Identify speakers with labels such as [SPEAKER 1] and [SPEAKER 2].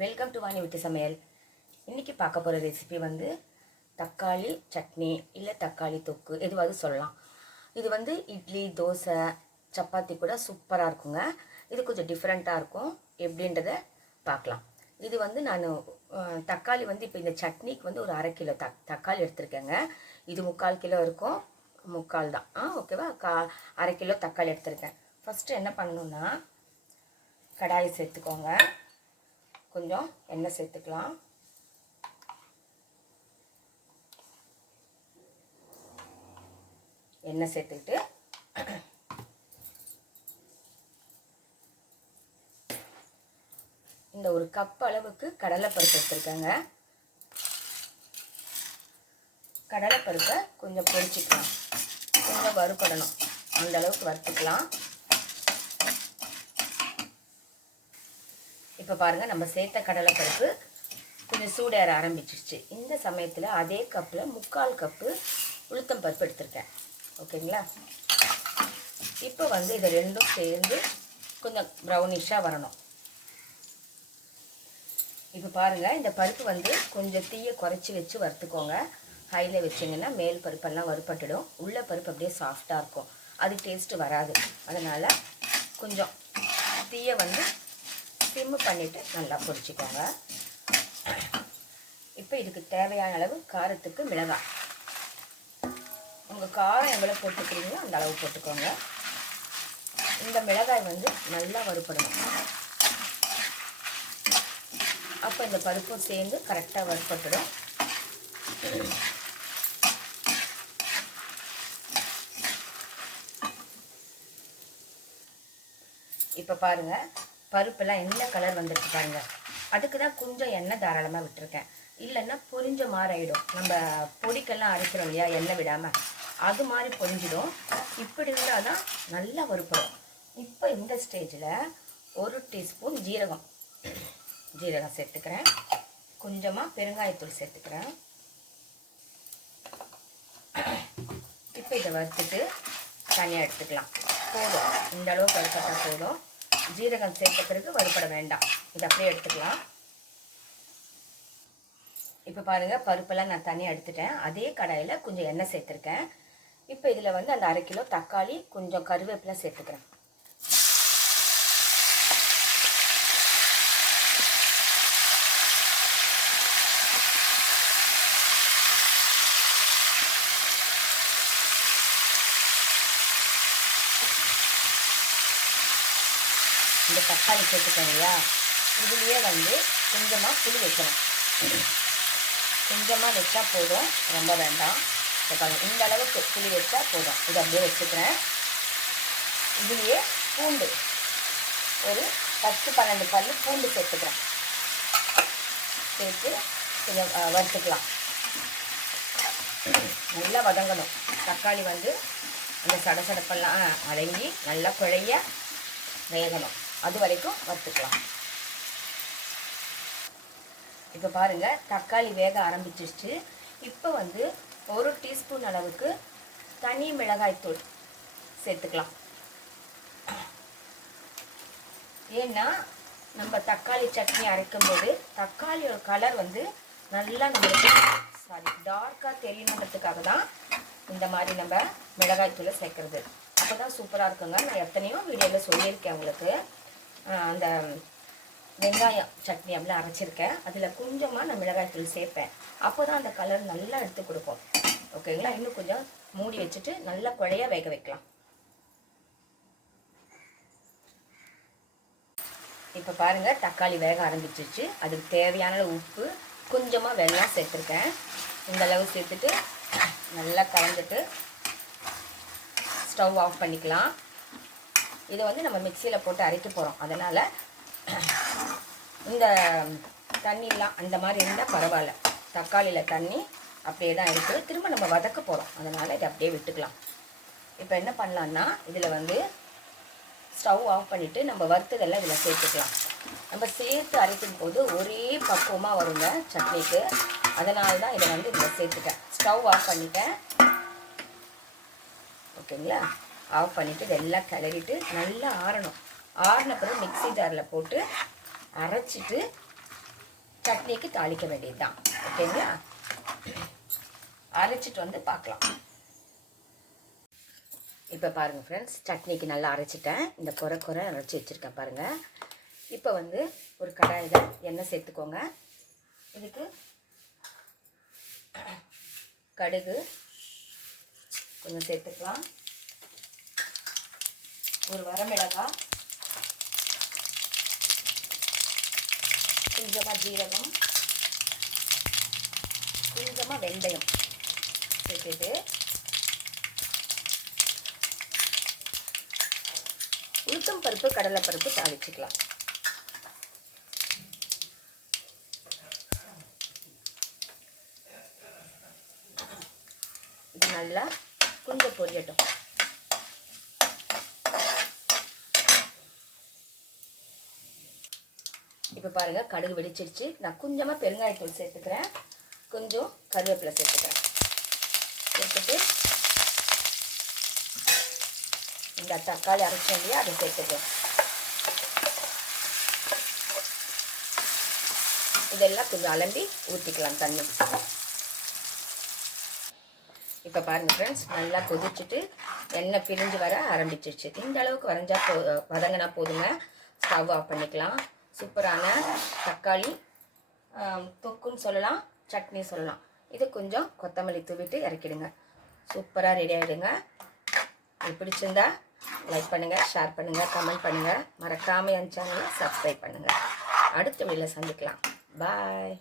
[SPEAKER 1] Welcome to Vani விட்டு சமையல். இன்றைக்கி பார்க்க போகிற ரெசிபி வந்து தக்காளி சட்னி இல்லை தக்காளி தொக்கு எதுவாவது சொல்லலாம். இது வந்து இட்லி தோசை சப்பாத்தி கூட சூப்பராக இருக்குங்க. இது கொஞ்சம் டிஃப்ரெண்ட்டாக இருக்கும். எப்படின்றத பார்க்கலாம். இது வந்து நான் தக்காளி வந்து இப்போ இந்த சட்னிக்கு வந்து ஒரு அரை கிலோ தக் தக்காளி எடுத்திருக்கேங்க. இது முக்கால் கிலோ இருக்கும். முக்கால் தான். ஆ ஓகேவா கா அரை கிலோ தக்காளி எடுத்திருக்கேன். ஃபஸ்ட்டு என்ன பண்ணணுன்னா கடாயை சேர்த்துக்கோங்க. கொஞ்சம் எண்ணெய் சேர்த்துக்கலாம். எண்ணெய் சேர்த்துக்கிட்டு இந்த ஒரு கப் அளவுக்கு கடலைப்பருப்பு எடுத்துருக்கேங்க. கடலைப்பருப்பை கொஞ்சம் பொரிச்சிக்கலாம். கொஞ்சம் வறுபடணும். அந்த அளவுக்கு வறுத்துக்கலாம். இப்போ பாருங்கள் நம்ம சேர்த்த கடலைப்பருப்பு கொஞ்சம் சூடேற ஆரம்பிச்சிருச்சு. இந்த சமயத்தில் அதே கப்பில் முக்கால் கப்பு உளுத்தம் பருப்பு எடுத்திருக்கேன். ஓகேங்களா? இப்போ வந்து இதை ரெண்டும் சேர்ந்து கொஞ்சம் ப்ரௌனிஷாக வரணும். இப்போ பாருங்கள் இந்த பருப்பு வந்து கொஞ்சம் தீயை குறைச்சி வச்சு வறுத்துக்கோங்க. ஹையில் வச்சிங்கன்னா மேல் பருப்பெல்லாம் வறுப்பட்டுடும் உள்ள பருப்பு அப்படியே சாஃப்டாக இருக்கும். அது டேஸ்ட்டு வராது. அதனால் கொஞ்சம் தீயை வந்து சிம்மு பண்ணிவிட்டு நல்லா பொரிச்சிக்கோங்க. இப்போ இதுக்கு தேவையான அளவு காரத்துக்கு மிளகாய். உங்கள் காரம் எவ்வளோ போட்டுக்கிறீங்களோ அந்த அளவு போட்டுக்கோங்க. இந்த மிளகாய் வந்து நல்லா வறுப்படணும் அப்போ இந்த பருப்பும் சேர்ந்து கரெக்டாக வறுப்பட்டுடும் இப்போ பாருங்கள் பருப்பெல்லாம் என்ன கலர் வந்துருக்கு பாருங்கள் அதுக்கு தான் கொஞ்சம் எண்ணெய் தாராளமாக விட்டுருக்கேன். இல்லைன்னா பொரிஞ்ச மாதிரி ஆகிடும் நம்ம பொடிக்கெல்லாம் அரைக்கிறோம் இல்லையா எண்ணெய் விடாமல் அது மாதிரி பொரிஞ்சிடும். இப்படி இருந்தால் தான் நல்லா வறுப்படும். இப்போ இந்த ஸ்டேஜில் ஒரு டீஸ்பூன் ஜீரகம். ஜீரகம் சேர்த்துக்கிறேன். கொஞ்சமாக பெருங்காயத்தூள் சேர்த்துக்கிறேன். இப்போ இதை வறுத்துட்டு தனியாக எடுத்துக்கலாம். போதும். இந்த அளவுக்கு வறுப்பட்டா போதும். ஜீரகம் சேர்த்த பிறகு வறுப்பட வேண்டாம். இதை அப்படியே எடுத்துக்கலாம். இப்போ பாருங்கள் பருப்பெல்லாம் நான் தனியாக எடுத்துட்டேன். அதே கடாயில் கொஞ்சம் எண்ணெய் சேர்த்துருக்கேன். இப்போ இதில் வந்து அந்த அரை கிலோ தக்காளி கொஞ்சம் கருவேப்பிலாம் சேர்த்துக்கிறேன். இந்த தக்காளி சேர்த்துக்கோங்க இல்லையா? இதுலேயே வந்து கொஞ்சமாக புளி வைக்கணும். கொஞ்சமாக வச்சா போதும். ரொம்ப வேண்டாம். பாருங்கள் இந்த அளவுக்கு புளி வச்சா போதும். இதை அப்படியே வச்சுக்கிறேன். இதுலேயே பூண்டு. ஒரு பத்து பன்னெண்டு பல் பூண்டு சேர்த்துக்கிறேன். சேர்த்து கொஞ்சம் வறுத்துக்கலாம். நல்லா வதங்கணும். தக்காளி வந்து அந்த சடசடப்பெல்லாம் அடங்கி நல்லா குழைய வேகணும். அது வரைக்கும் வறுத்துக்கலாம். இப்போ பாருங்கள் தக்காளி வேக ஆரம்பிச்சிருச்சு. இப்போ வந்து ஒரு டீஸ்பூன் அளவுக்கு தனி மிளகாய்த்தூள் சேர்த்துக்கலாம். ஏன்னா நம்ம தக்காளி சட்னி அரைக்கும் போது தக்காளியோட கலர் வந்து நல்லா நம்மளுக்கு சாரி டார்க்காக தெரியணுன்றதுக்காக தான் இந்த மாதிரி நம்ம மிளகாய்த்தூளை சேர்க்குறது. அப்போ தான் சூப்பராக இருக்குங்க. நான் எத்தனையோ வீடியோவில் சொல்லியிருக்கேன் உங்களுக்கு. அந்த வெங்காயம் சட்னி அப்படிலாம் அரைச்சிருக்கேன். அதில் கொஞ்சமாக நான் மிளகாய்த்தூள் சேர்ப்பேன். அப்போ தான் அந்த கலர் நல்லா எடுத்து கொடுப்போம் ஓகேங்களா இன்னும் கொஞ்சம் மூடி வச்சுட்டு நல்லா குழைய வேக வைக்கலாம். இப்போ பாருங்கள் தக்காளி வேக ஆரம்பிச்சிருச்சு. அதுக்கு தேவையான உப்பு கொஞ்சமாக வெள்ளம் சேர்த்துருக்கேன். இந்த அளவு சேர்த்துட்டு நல்லா கலந்துட்டு ஸ்டவ் ஆஃப் பண்ணிக்கலாம். இதை வந்து நம்ம மிக்சியில் போட்டு அரைக்க போகிறோம் அதனால் இந்த தண்ணிலாம் அந்த மாதிரி இருந்தால் பரவாயில்ல. தக்காளியில் தண்ணி அப்படியே தான் இருக்குது திரும்ப நம்ம வதக்க போகிறோம் அதனால் இதை அப்படியே விட்டுக்கலாம். இப்போ என்ன பண்ணலான்னா இதில் வந்து ஸ்டவ் ஆஃப் பண்ணிவிட்டு நம்ம வறுத்ததெல்லாம் இதில் சேர்த்துக்கலாம். நம்ம சேர்த்து அரைக்கும் போது ஒரே பக்குவமாக வருங்க சட்னிக்கு. அதனால தான் இதை வந்து இதில் சேர்த்துட்டேன். ஸ்டவ் ஆஃப் பண்ணிட்டேன். ஓகேங்களா? ஆஃப் பண்ணிவிட்டு இதெல்லாம் கிளறிட்டு நல்லா ஆறணும். ஆறின பிறகு மிக்ஸி ஜாரில் போட்டு அரைச்சிட்டு சட்னிக்கு தாளிக்க வேண்டியது தான் ஓகேங்களா? அரைச்சிட்டு வந்து பார்க்கலாம். இப்போ பாருங்கள் ஃப்ரெண்ட்ஸ் சட்னிக்கு நல்லா அரைச்சிட்டேன். இந்த குறை குறை அரைச்சி வச்சுருக்கேன் பாருங்கள் இப்போ வந்து ஒரு கடாயில் எண்ணெய் சேர்த்துக்கோங்க. இதுக்கு கடுகு கொஞ்சம் சேர்த்துக்கலாம். ஒரு வரமிளகாய் கொஞ்சமாக ஜீரகம் கொஞ்சமாக வெந்தயம் சேர்த்துட்டு உளுத்தம் பருப்பு கடலை பருப்பு தாளிச்சுக்கலாம். நல்லா கொஞ்சம் பொரியட்டும். இப்போ பாருங்கள் கடுகு வெடிச்சிருச்சு. நான் கொஞ்சமாக பெருங்காயத்தூள் சேர்த்துக்கிறேன். கொஞ்சம் கருவேப்பிலை சேர்த்துக்கிறேன். சேர்த்துட்டு இந்த தக்காளி அரைச்சோம் இல்லையா அதை சேர்த்துக்கிறேன். இதெல்லாம் கொஞ்சம் அலம்பி ஊற்றிக்கலாம் தண்ணி. இப்போ பாருங்கள் ஃப்ரெண்ட்ஸ் நல்லா கொதிச்சுட்டு எண்ணெய் பிரிஞ்சு வர ஆரம்பிச்சிருச்சு. இந்த அளவுக்கு வரைஞ்சா போ வதங்கினா போதுங்க. ஸ்டவ் ஆஃப் பண்ணிக்கலாம். சூப்பரான தக்காளி தொக்குன்னு சொல்லலாம் சட்னி சொல்லலாம். இது கொஞ்சம் கொத்தமல்லி தூவிட்டு இறக்கிடுங்க. சூப்பராக ரெடி ஆகிடுங்க இது பிடிச்சிருந்தா லைக் பண்ணுங்கள் ஷேர் பண்ணுங்கள் கமெண்ட் பண்ணுங்கள் மறக்காமல் என் சேனலை சப்ஸ்கிரைப் பண்ணுங்கள் அடுத்த வீடியோவில் சந்திக்கலாம். பாய்